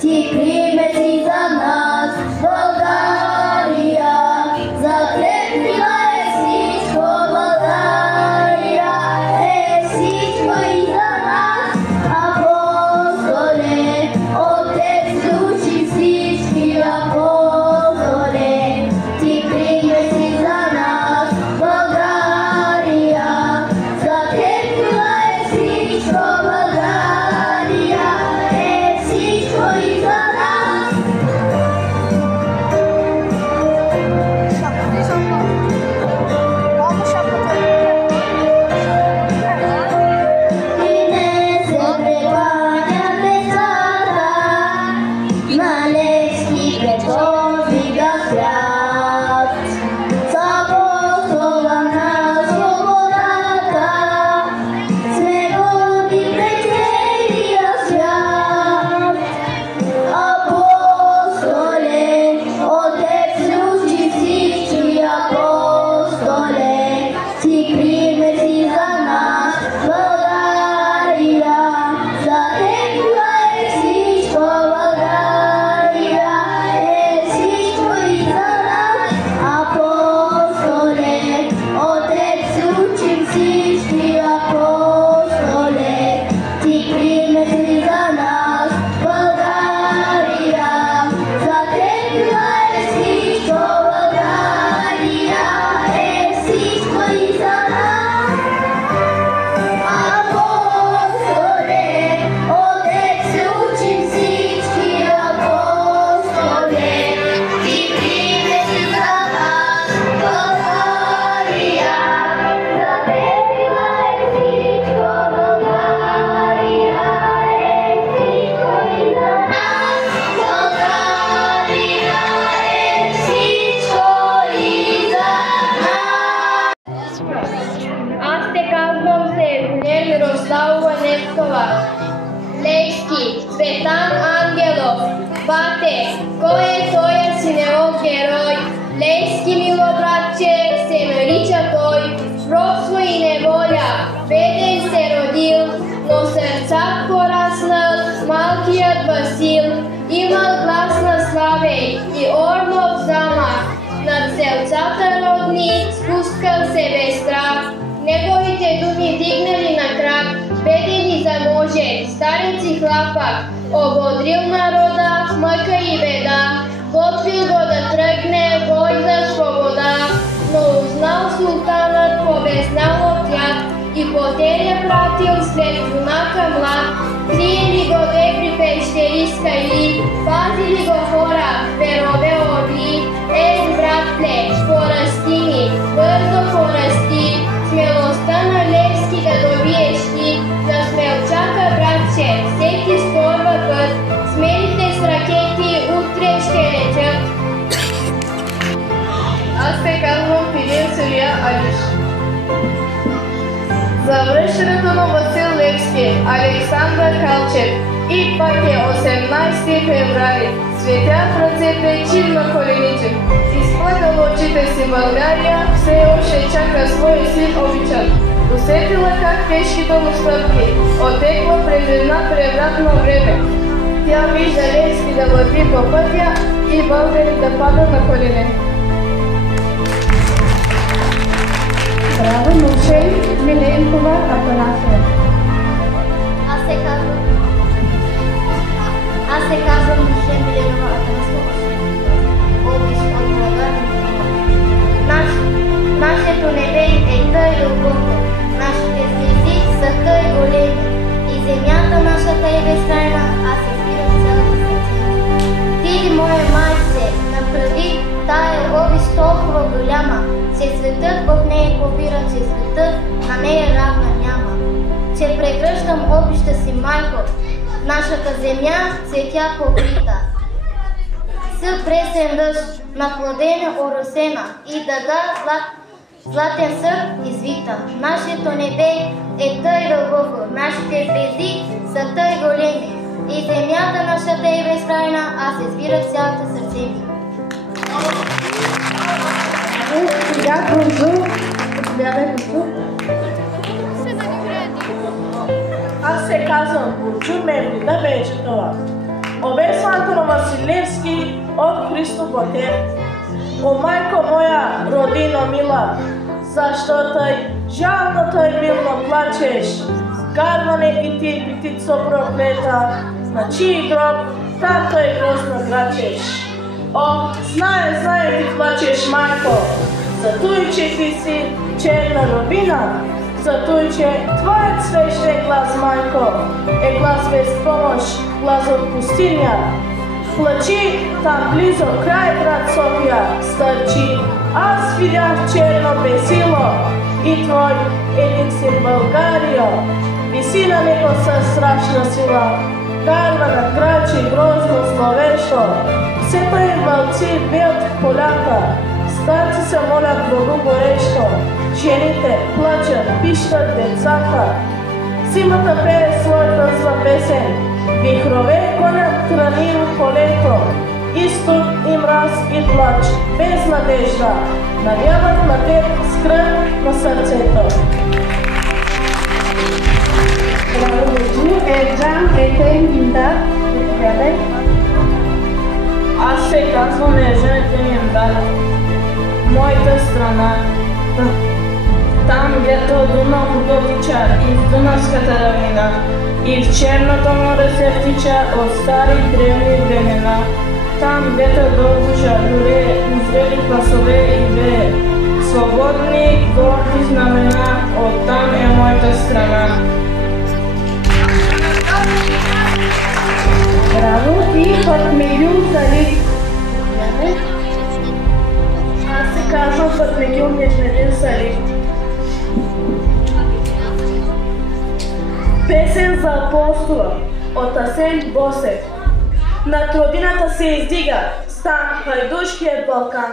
Ти прийми си за нас, България, закрепила е всичко, България е всичко и за нас, апостоле, Отец учи всички апостоле. Ти прийми си за нас, България, закрепила е всичко, България е всичко и за нас. И не се прекланя децата на Левски пред Божия свят. С апостола на свободата сме горди пред целия свят. Апостоле, Отец учи всички апостоле. Ти прийми си за нас, България, закрепила е всичко, България е всичко и за нас. Апостоле, Отец учи всички апостоле. Ти прийми си за нас, България, закрепила е всичко, България е всичко и за нас. Апостоле, Отец учи всички апостоле. Ти прийми си за нас, България, закрепила е всичко, България е всичко и за нас. България е всичко и за нас. Аз те казвам се Евгения Мирославова Невкова. Левски, Цветан Ангелов, бате, кой е тоя синеов герой? Левски, мило братче, се нарича той, в робство и неволя, беден се родил, но сърца пораснал малкият Васил, имал глас на славе и орнов замах, над селцата родни спускал се без страх. Неговите думи дигнали на крак, беден и заможен, старец и хлапак, ободрил народа в мъка и беда, готвил го да тръгне бой за свобода, но узнал султанът побеснял отряд и потеря пратил след юнака млад. Криели го дебри пещери скали, пазили го хора, перове орли. Братле, порасти ми, бързо порасти, смелостта на Левски да добиеш ти, на смелчака братче, всеки спорва път, смелите с ракети утре ще летят. Аз се казвам Филин Силия Алиш. За връщането на Васил Левски, Александър Калчев и пак е 18 февруари. Светя в ръцете чин на колениче. Изплакал очите си България, все още чака своя син обичан. Усетила как тежките му стъпки отекла през една превратно време. Тя вижда Левски да върви по пътя и българи да пада на колене. Браво, Мушей Миленкова Атанасова. Аз се казвам Мушей Миленкова Атанасова. Обич от България. Нашето небе е тъй дълбоко, нашите звезди са тъй големи и земята нашата е безкрайна, аз избирам цялото сърце. Ти, моя майце, направи тая обич толкова голяма, че светът в нея побира, че светът на нея равна няма. Че прегръщам обичта си, майко, нашата земя цветя покрита. С пресен дъжд, напладена оросена и дъга златен сър извита. Нашето небе е тъй дълбоко, нашите звезди са тъй големи и земята нашата е безкрайна, аз избирах цялото сърце ми. Сега Бурджу, заповядай Бурджу. Аз се казвам Бурджу Мевлида Бейчетова. Обесва Антон Василевски от Христо Ботев. О майко моя, родино мила, защо тъй жално тъй милно плачеш? Гарване и ти, птицо проклета, на чий гроб так тъй грозно грачеш. О, знае, ти плачеш, майко, затуй, че ти си черна рубина, затуй, че твоят свещен глас, майко, е глас без помощ, глас от пустиня. Плачи там близо край град София, стърчи, аз видях черно бесило и твой един син Българио. Виси на него със страшна сила, карва на крачи грозно зловещо. Все тъй вълци бият в полята, старци се молят Богу горещо. Жените плачат, пищат децата, зимата пее своята зла песен. Вихрове гонят храни от полето, изток и мраз и плач, без надежда, навяват на теб с кръв на сърцето. Аз се казвам Ежен Етениндар, моята страна. Там, дето Дунав дотича и в Дунавската равнина, и в Черното море се втича от стари древни времена. Там, дето Долбужа люре, узрели класове и бе, свободни, горди знамена, оттам е моята страна. Браво и Фатмегюл Салих. Аз се казвам Фатмегюл Мехмедин Салих. Песен за апостола от Асен Босев. Над родината се издига стан хайдушкият Балкан.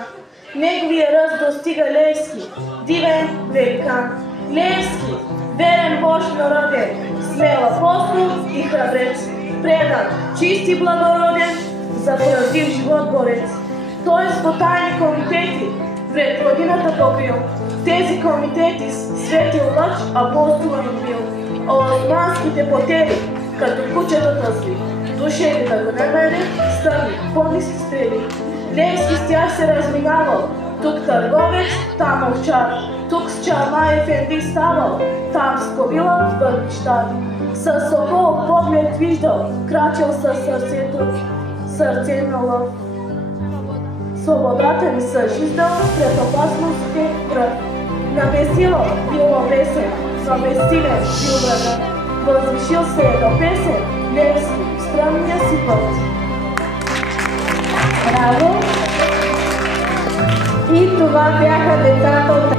Неговия ръст достига Левски, дивен великан. Левски, верен Божи народен, смел апостол и храбрец. Предан, чист и благороден, за правдив живот борец. Той с потайни комитети пред родината покрил. Тези комитети светил лъч апостола бил. А османските потери, като кучетата зли, душели да го намери, стърни, по-ниски стрели. Левски с тях се разминавал, тук търговец, там овчар, тук с чалма ефенди ставал, там с кобила в бъднищар. С сокол поглед виждал, крачил със сърце на лъв. Свободата ми съжиждал пред опасностите връх. На безсила бил обесен, за безсилен бил врага. Възвишил се е до песен, Левски, в странния си път. Браво! И това бяха децата от...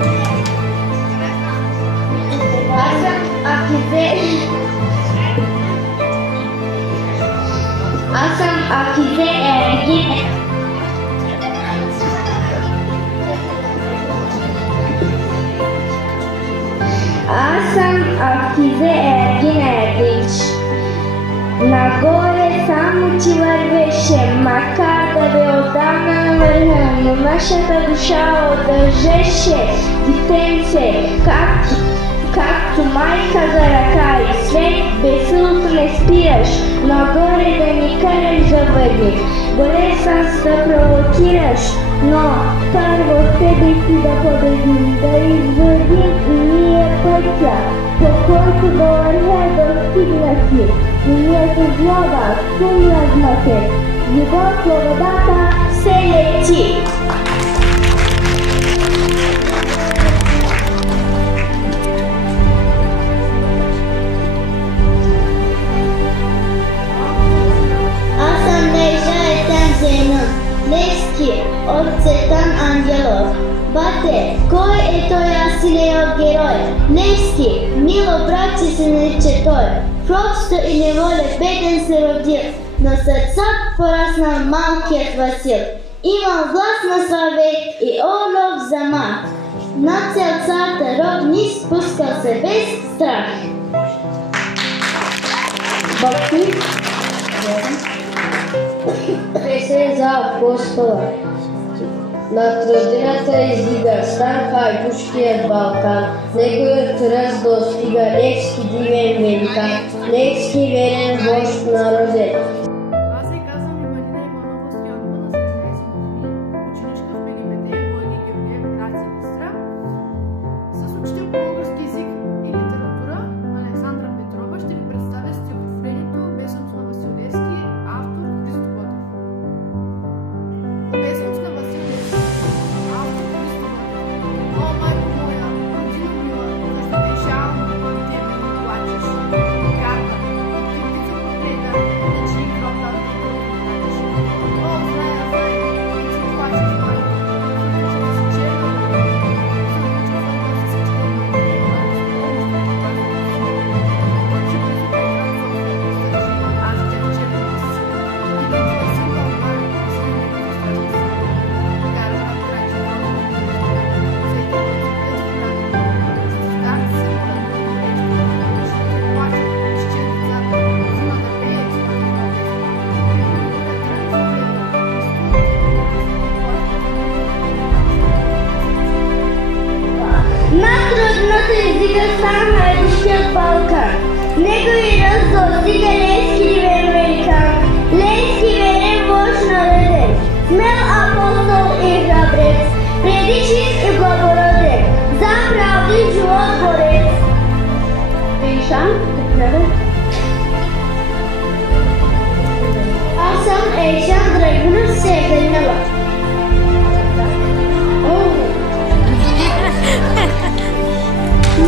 Аз съм Акизе Ергин. Аз съм Акизе Ергин Ергич. Нагоре само ти вървеше, макар да бе отдавна на върха, но нашата душа удържеше детенце, както майка за ръка и след веселото не спираш, нагоре да ни караш да въди. Горе с да провокираш, но първо тебе си да победим, да извървим и ние пътя, по който до върха достигна си. И ние с злоба, сумна змъте, любов, свободата се лети. Левски от Цветан Ангелов. Бате, кой е той силен герой? Левски, мило братче се нарича той. В робство и неволя беден се родил, но сърца пораснал малкият Васил. Имал глас на славе и орлов замах. Над цял царта род ни спускал се без страх. Бакти песен за апостола. Над родината издига стан хайдушкият Балкан. Неговият ръст достига Левски дивен великан. Левски верен вожд народен. Аз се Sostige Levski divenne velikan. Levski vere moćno rede. Smel apostol i hrabrec. Predičist i blagorodec. Za pravdi život borec. Ejšan, Аз съм Ейшан Драгунов Севденова.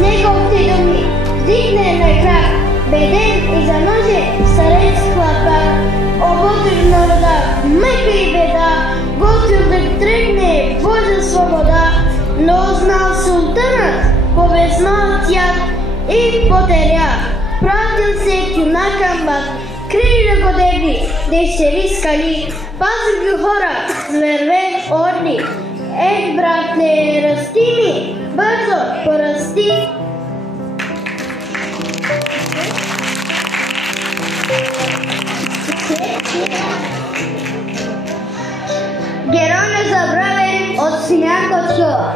Неговите думи вдигне на крак, беден и за ноже, старец хлапа, ободрив народа, мъка и беда, готов да тръгне Божа свобода, но знал султанът, побезнал тях и потеря, правдил се юнака мак, крили го деби, дещери скали, пази ги хора, зверве орли. Ех, братле, расти ми, бързо порасти. Герой незабравен от Симеон Коцова.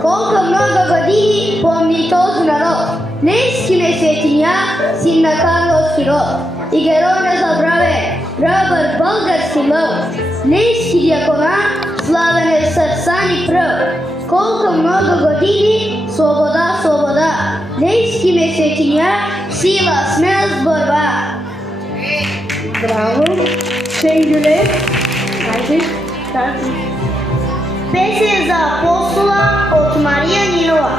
Колко много години помни този народ. Днески ме светиня, син на Карловски род. И герой незабравен, ръбър български лъв. Днески дякона, славен е сърца ни пръв. Колко много години, свобода, свобода. Днески ме светиня, сила, смелост, борба. Браво! Шенгюлев, хайде, тази. Песен за апостола от Мария Нинова.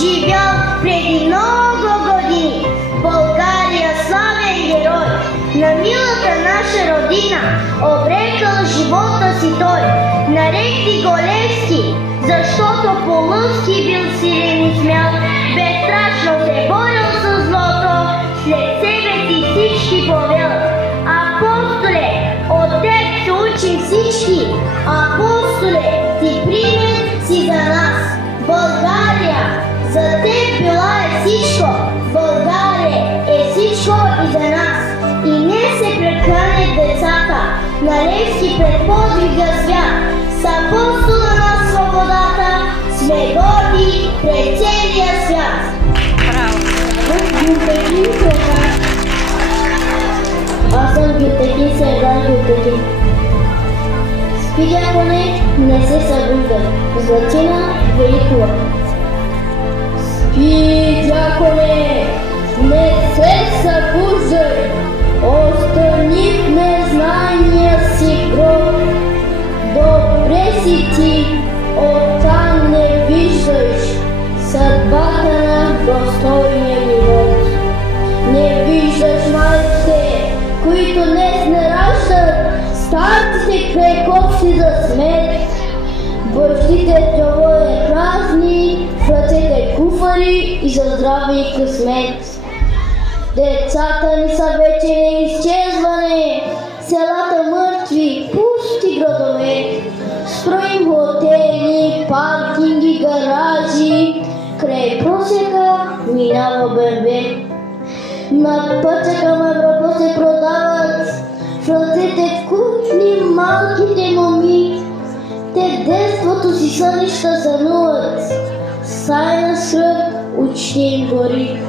Живял преди много години. България славен герой. На милата наша родина обрекал живота си той. Нарекли го Левски, защото по-лъвски бил силен и смял. Безстрашно се борил с злото, след себе си всички повел. Апостоле, от теб се учим всички. Апостоле, ти пример си за нас. България, за теб била е всичко. България е всичко и за нас. И не се прекълнят децата на Левски пред подвига свят. С апостола на свободата сме горди пред целия свят. Аз съм Гютекин Сердар Гютекин. Спи, дяконе, не се събуждай. Златина Великова. Спи, дяконе, не се събуждай. Остани в незнания си гроб. Добре си ти, оттам не виждаш съдбата на достойния ни род. Не виждаш майките, които днес не раждат, старците крайковци за смет. Бащите джобове празни, в ръцете куфари и за здраве и късмет. Децата ни са вече неизчезване, селата мъртви, пусти градове. Строим хотели, паркинги, гаражи, край просека минава БМВ. На пътя към Европа се продават в ръцете вкусни малките моми. Те в детството си сънища сънуват, сайна свръх очите им гори.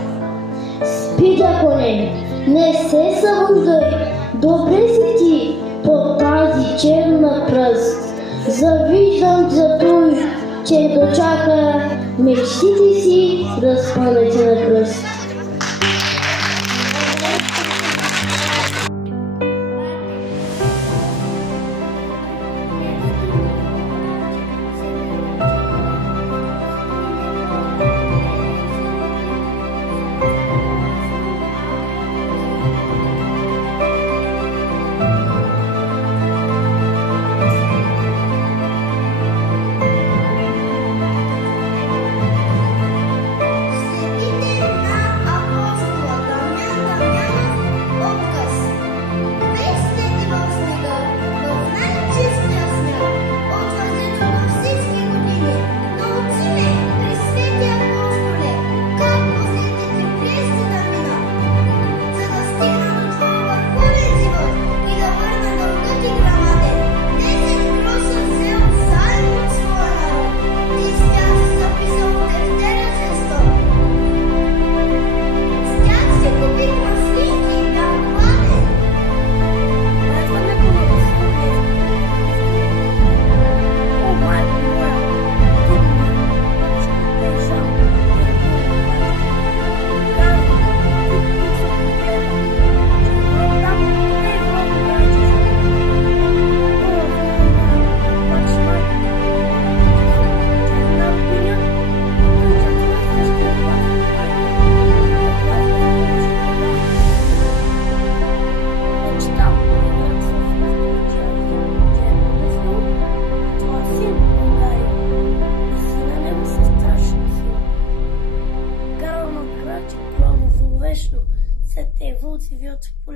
Спи, дяконе, не се събуждай, добре си ти под тази черна пръст. Завиждам за той, че дочака мечтите си разпънати на кръст. Светите на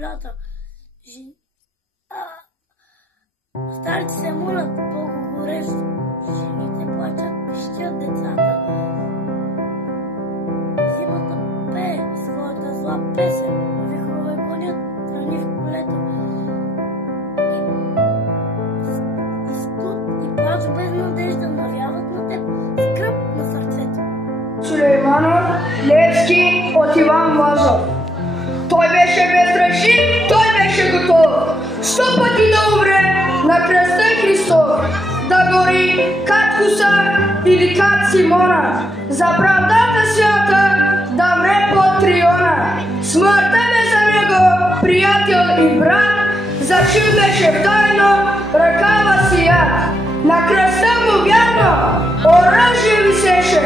полята. Старите се молят по-горещо. Жените плачат, пищят децата. Зимата пее своята зла песен. Вихрове гонят тръни в полето. И студ и плач без надежда навяват на теб скръб на сърцето. Сулейманов, Левски от Иван Вазов. Той беше безстрашен, той беше готов 100 пъти да умре на кръста Христов, да гори кат Хусар или кат Симона, за правдата свята да мре под Триона. Смъртта бе за него приятел и брат, зачил беше в тайно ръкава си яд. На кръста му вярно оръжие висеше,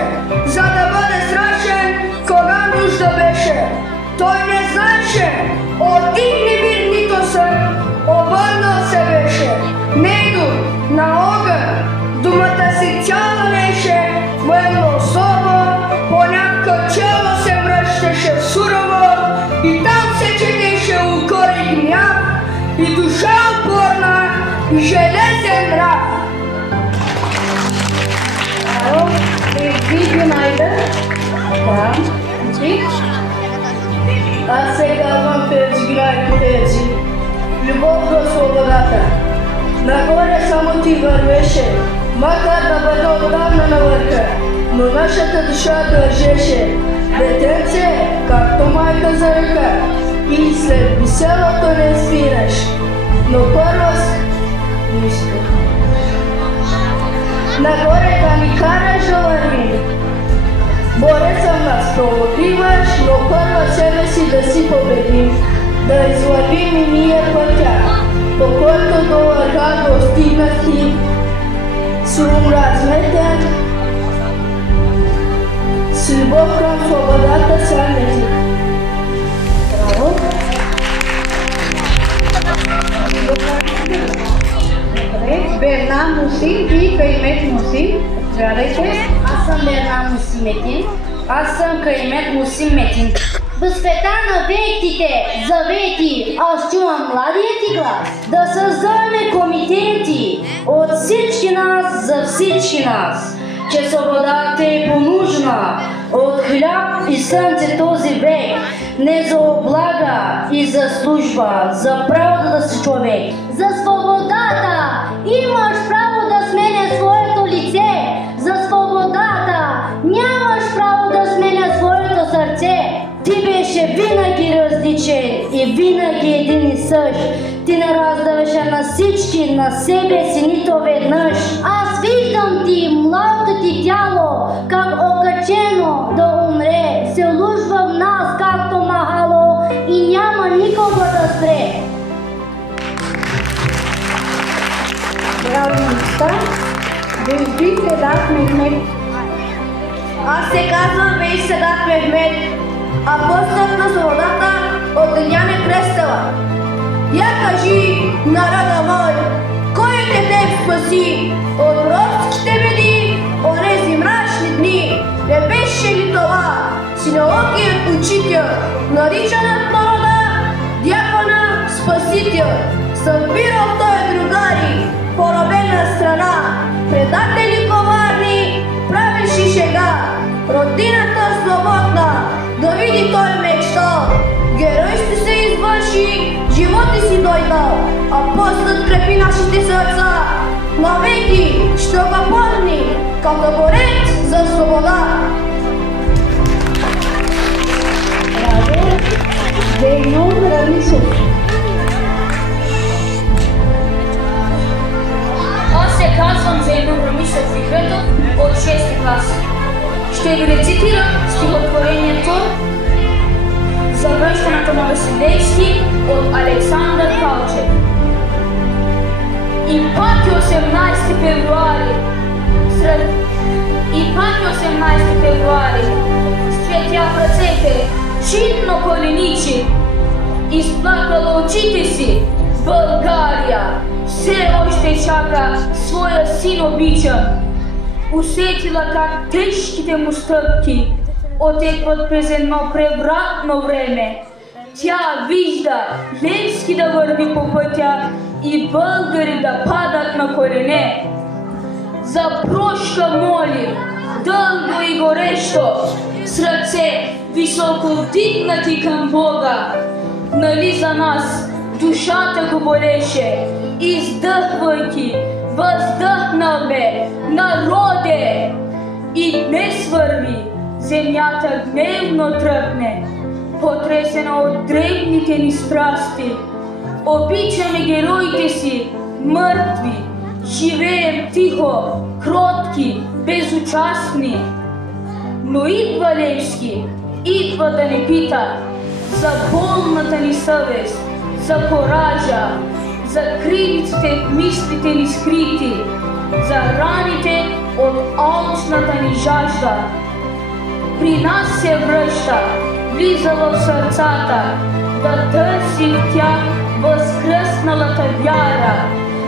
за да бъде страшен, кога нужда беше. Той не знаеше от дивни мир нито сън, обърнал се беше. Него на огън думата си цяла неше, военно особо, понякога чело се връщаше сурово и там се четеше укор и гняв и душа упорна и железен нрав. Аз се казвам Ферджи, град Ферджи. Любов до свободата. Нагоре само ти вървеше, макар да бъде отдавна на върха, но нашата душа държеше. Детенце, както майка за ръка, и след веселото не спираш, но първо нищо. Нагоре да ни караш да вървим. Борецът нас проводиваш, но първо себе си да си победим, да извървим и ние пътя, по който до върха достигнах ти. С ум разметен, с любов към свободата сянети. Браво! Берна Мусин и Каймет Мусин. Здравейте! Аз съм Берна Мусин Метин. Аз съм Каймет Мусин Метин. В света на вектите завети, аз чувам младия ти глас. Да създаваме комитети от всички нас за всички нас, че свободата е понужна от хляб и слънце този век, не за облага и за служба, за правото да си човек. За свободата имаш право да сменя своето лице, за свободата нямаш право да сменя своето сърце. Ти беше винаги различен и винаги един и същ. Ти не раздаваше на всички, на себе си нито веднъж. Аз виждам ти, младото ти тяло, как окачено да умре, се лужва в нас както махало и няма никого да спре. Браво, Муста! Вежди Седат Мехмед. Аз се казвам Веж Седат Мехмед, апостол на свободата от Деняне Кръстева. Я кажи, народа мой, кой те теб спаси от робските беди, онези мрачни дни? Не беше ли това синеокият учител, наричан от народа дякона спасител? Събирал той другари, поробена страна, предатели коварни, правеше шега. Родината свободна, да види той мечтал, герой ще се извърши, живота си дойдал. Апостолът крепи нашите сърца, навеки ще го помни, като борец за свобода. Браво! Зейнон Равнисов. Аз се казвам Зейнон Равнисов Фихветов от 6 клас. Ще ви рецитирам стихотворението Завръщането на Василевски от Александър Калчев. И пак 18 февруари, с цветя в ръцете, чинно коленичи, изплакала очите си, България все още чака своя син обичан. Усетила как тежките му стъпки отекват през едно превратно време. Тя вижда Левски да върви по пътя и българи да падат на колене. За прошка моли, дълго и горещо, с ръце високо вдигнати към Бога. Нали за нас душата го болеше, издъхвайки, въздъхнал бе, народе! И днес върви, земята гневно тръпне, потресена от древните ни страсти. Обичаме героите си, мъртви, живеем тихо, кротки, безучастни. Но идва Левски, идва да ни пита за болната ни съвест, за коража, за кривиците в мислите ни скрити, за раните от алчната ни жажда. При нас се връща, влиза в сърцата, да търси в тях възкръсналата вяра,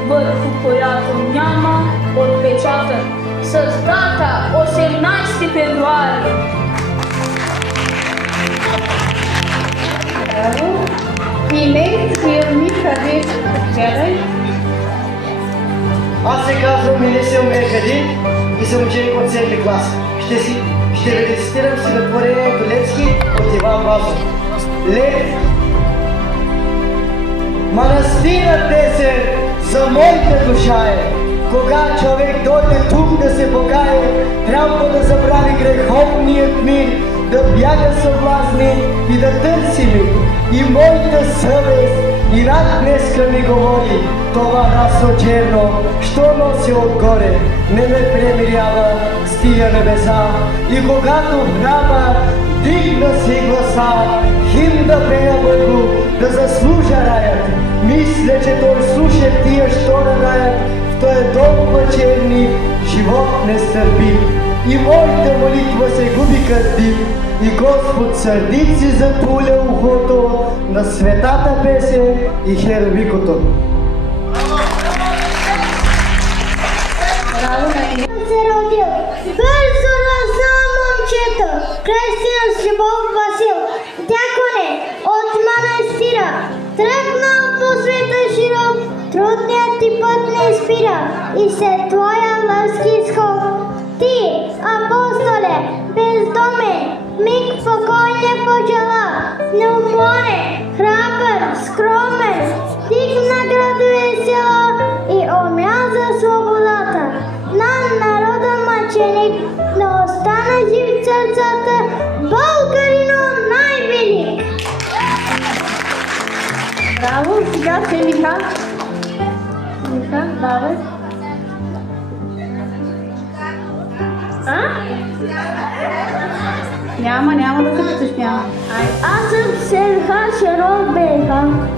върху която няма отпечатък. С дата 18 февруари. Браво! И Левски Михади, гледай. Аз се казвам Елисил Мехади и съм ученик от 7 клас. Ще ви рецитирам стихотворението Левски от Иван Вазов. Лев. Манастира тесен за моята душа е. Кога човек дойде тук да се покае, трябва да забрави греховният мир, да бяга съблазни и да търси мир. И моята съвест и рад днеска ми говори, това расло черно, що носи отгоре, не ме премирява с тия небеса. И когато в храма дигна си гласа, химн да пея Богу, да заслужа раят. Мисля, че той слуша тия, що радаят, той е толкова черни, живот не стърпи. И моята молитва се губи кърдив, и Господ сърдици затуля ухото на светата песен и херувикото. Се родил, бързо росна момчето, кръстил с Любов Васил, дяконе от манастира, тръгнал по света широк, трудният ти път не спира и след твоя мърски сход. Ти, апостоле, бездомен, миг покой не пожела, неуморен, храбър, скромен, дигна градове и села и умря за свободата. На народа мъченик, но остана жив в сърцата, българино най-велик. Браво! Сега се Миха. Миха, давай. Няма да се притеснявам. Аз съм Серха Шерон Бейхан.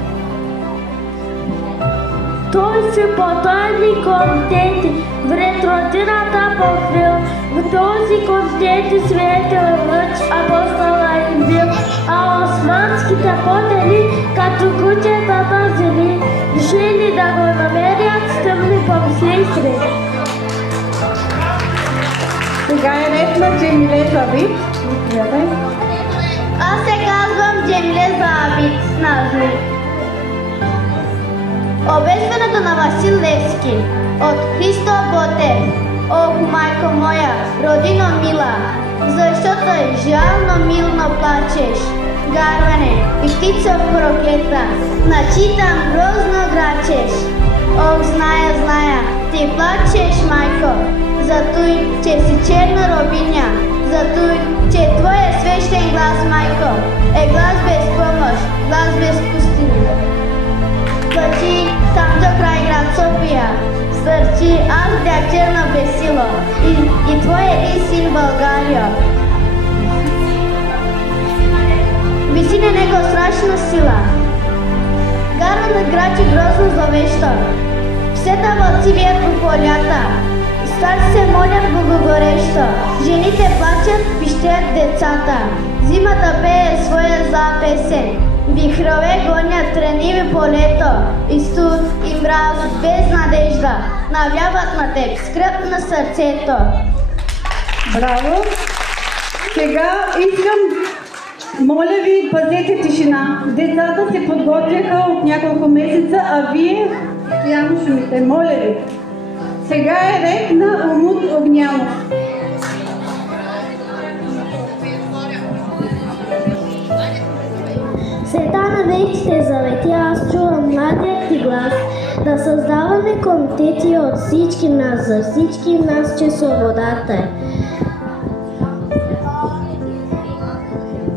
Той се потайни комитети, в ретротината покрил, в този комитети светил лъч апостола им бил, а османските потели, като кучетата земи, решили да го намерят с тъмни помисли и среди. Сега е ред на Джемиле Завид. Аз се казвам Джемиле Завид с Назли. Обесването на Васил Левски от Христо Ботев. Ох, майко моя, родино мила, защото жално милно плачеш. Гарване и птицо проклета, начитам грозно грачеш. Ох, зная, ти плачеш, майко, затой, че си черна робиня, затой, че твоя свещен глас, майко, е глас без помощ, глас без пустиня. Плачи там до край град София, сърчи аз бях черна безсила и твоя син България. Виси на него страшна сила, гара на грачи грозно зловеща, всета вълци вият по полята, старци се молят богогорещо, жените плачат, пищеят децата, зимата пее своя зла песен, вихрове гонят трениви полето, и студ, и мраз, без надежда, навяват на теб, скръп на сърцето. Браво! Сега искам Моля ви, пазете тишина. Децата се подготвяха от няколко месеца, а вие постоянно шумите. Моля ви. Сега е ред на Умут Огнянов. Света на вечните завети, аз чувам младият ти глас, да създаваме комитети от всички нас, за всички нас, че свободата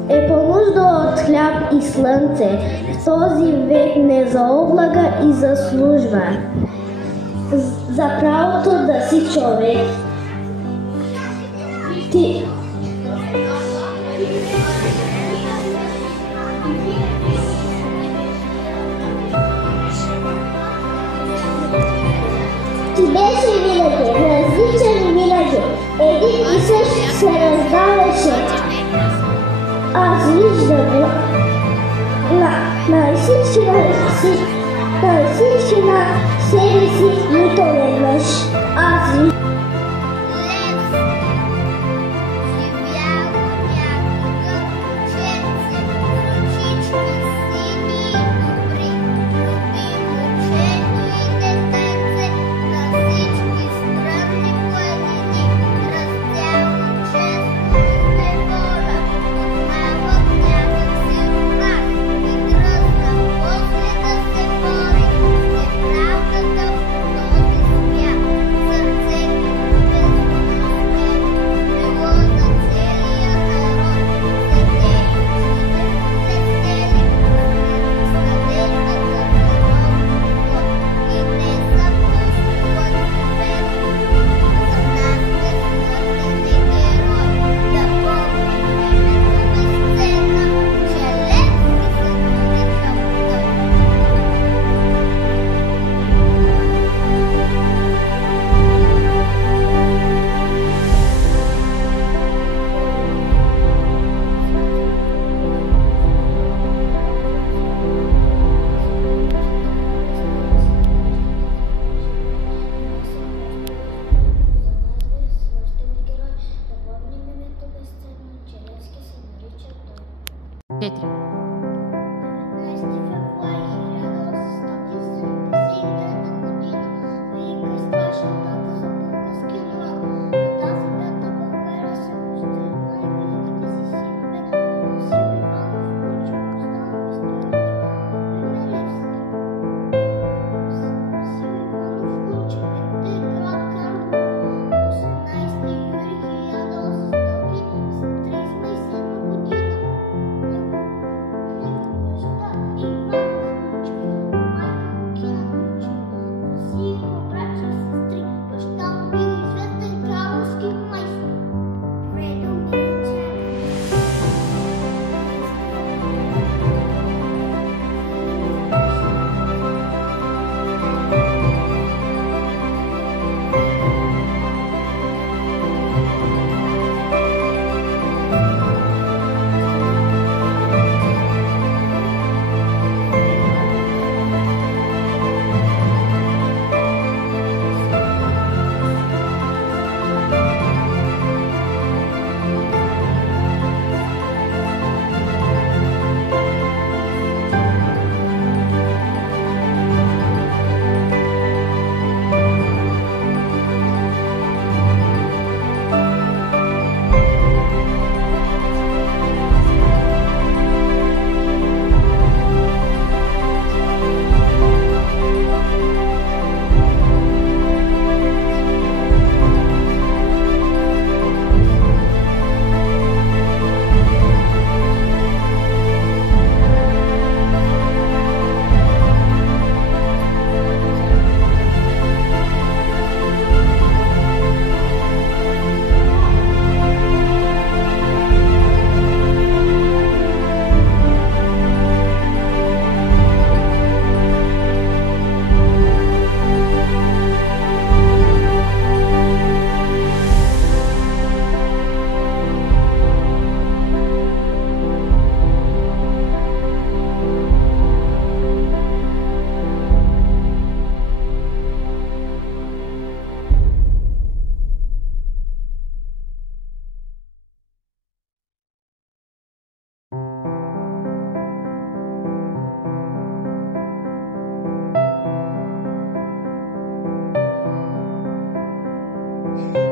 е по-нужда от хляб и слънце, в този век не за облага и за служба, за правото да си човек. Ти беше винаги, различен винаги, един и същ се раздаваше. Аз виждам на всички на себе си нито веднъж. Аз виждам.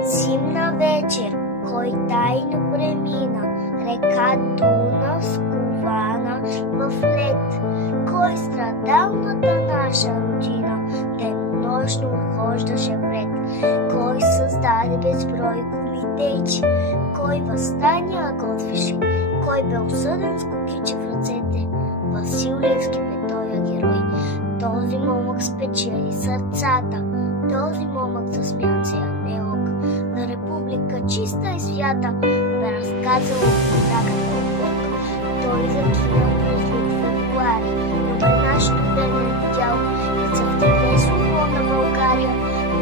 Зимна вечер, кой тайно премина, река Дунав скована в лед. Кой страдалната наша родина, денонощно хождаше вред. Кой създаде безброй комитети, кой въстания готвеше, кой бе осъден с кукиче в ръцете. Васил Левски бе тоя герой. Този момък спечели сърцата, този момък засмян се анелък. На република чиста и свята бе разказал от драгата Бог. Той закина през лук февруари, но бе нашето време видял и цъфтиве слухо на България,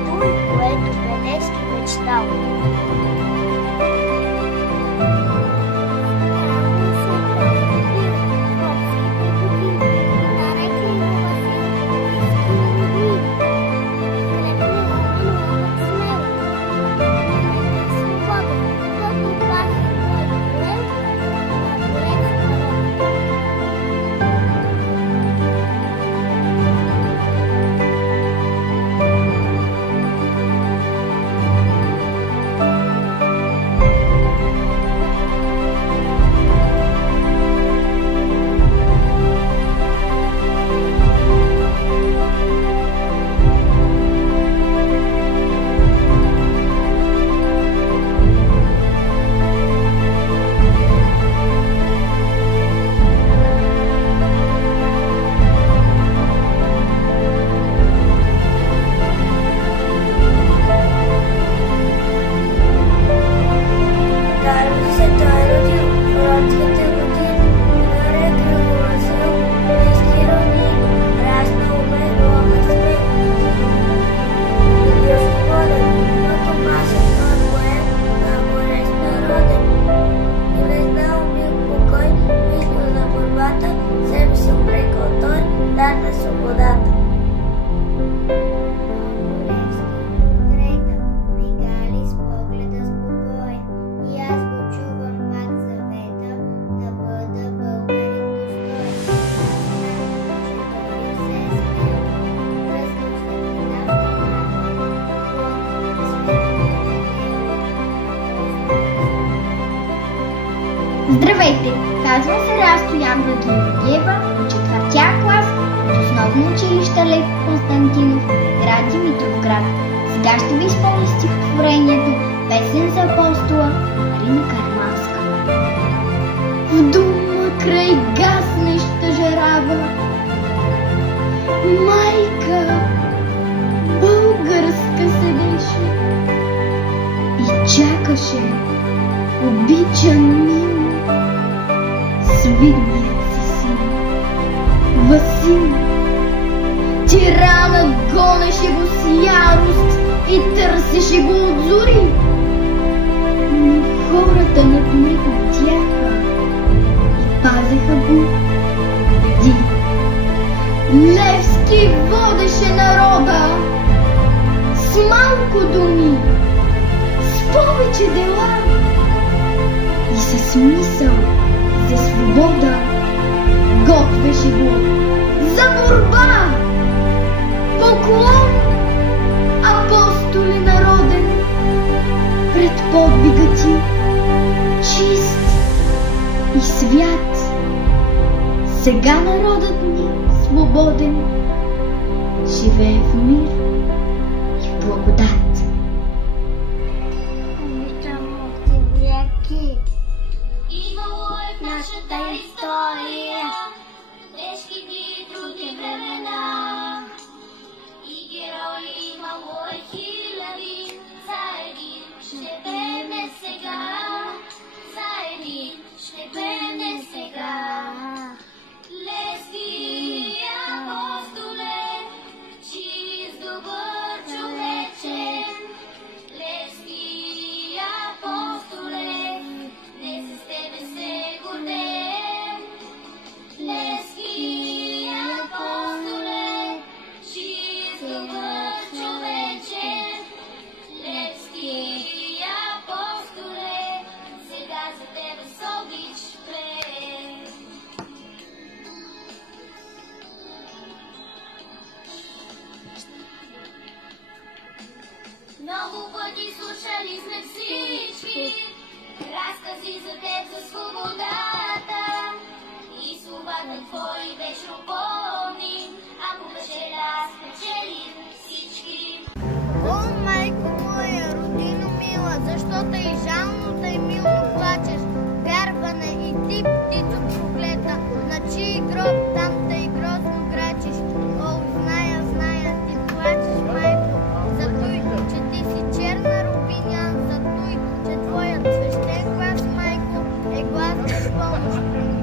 той, което бе Левски мечтал. Здравейте! Казвам се Расто Янка Георгиева от 4-тя клас от основно училище Лев Константинов, град Димитровград. Сега ще ви изпълня стихотворението Песен за апостола Марина Карманска. В дома край гаснеща жарава майка българска седеше и чакаше обичан мил свидният си син Васил. Тиранът гонеше го с ярост и търсеше го от зори, но хората над него бдяха и пазеха го победи. Левски водеше народа с малко думи, с повече дела и с мисъл за свобода. Готвеше го за борба. Поклон, апостоли народен, пред подвига ти, чист и свят. Сега народът ни свободен живее в мир и в благодат. Имало е в нашата история тежки дни, трудни времена и герои имало е хиляди. За един ще пеем сега, за един ще пеем сега. Левски апостоле, чист добър човече, Левски апостоле, днес с тебе се гордеем. Много пъти слушали сме всички разкази за теб, за свободата и словата твои вечно помним, ако беше раз печелим всички. О, майко моя, родино мила, защо тъй жално, тъй мило плачеш? Вярване и ти, птицо проклета, на чий гроб там тъй грозно крачиш? О, зная, ти плачеш, майко, за той, че ти си черна рубиня, за той, че твоят свещен глас, майко, е глас без помощ,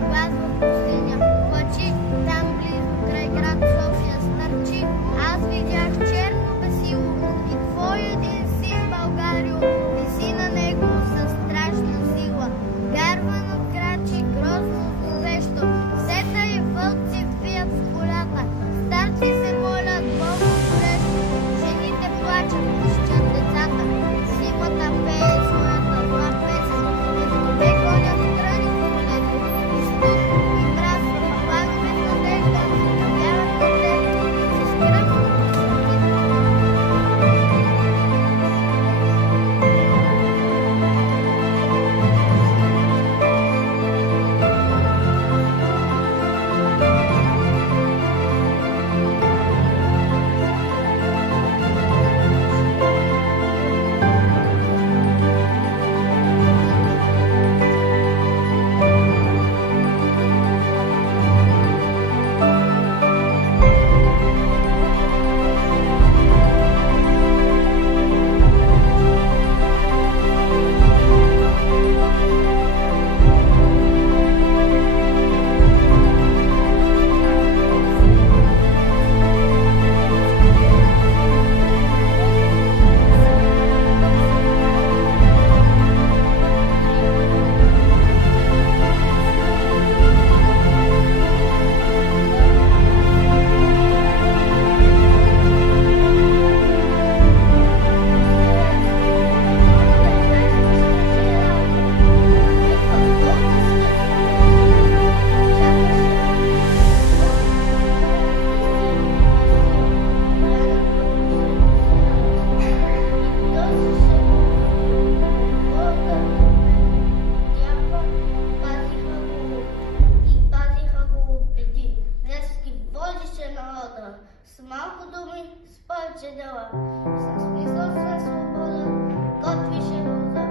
глас в пустиня. Плачи там близо край град София Старчи, аз видях черно бесило и твой един син, Българио, виси на него със страшна сила. Гарвано крачи грозно зловещо, сета и вълци вият в полята, старци се молят Богу горещо, жените плачат, пищат децата, зимата пее своята зла песен, векове гонят страни в полето, и студ, и мраз, и плагове с надежда, вярват на теб, с кръв и с малко думи, с повече дела, с мисъл, с свобода, готвише го за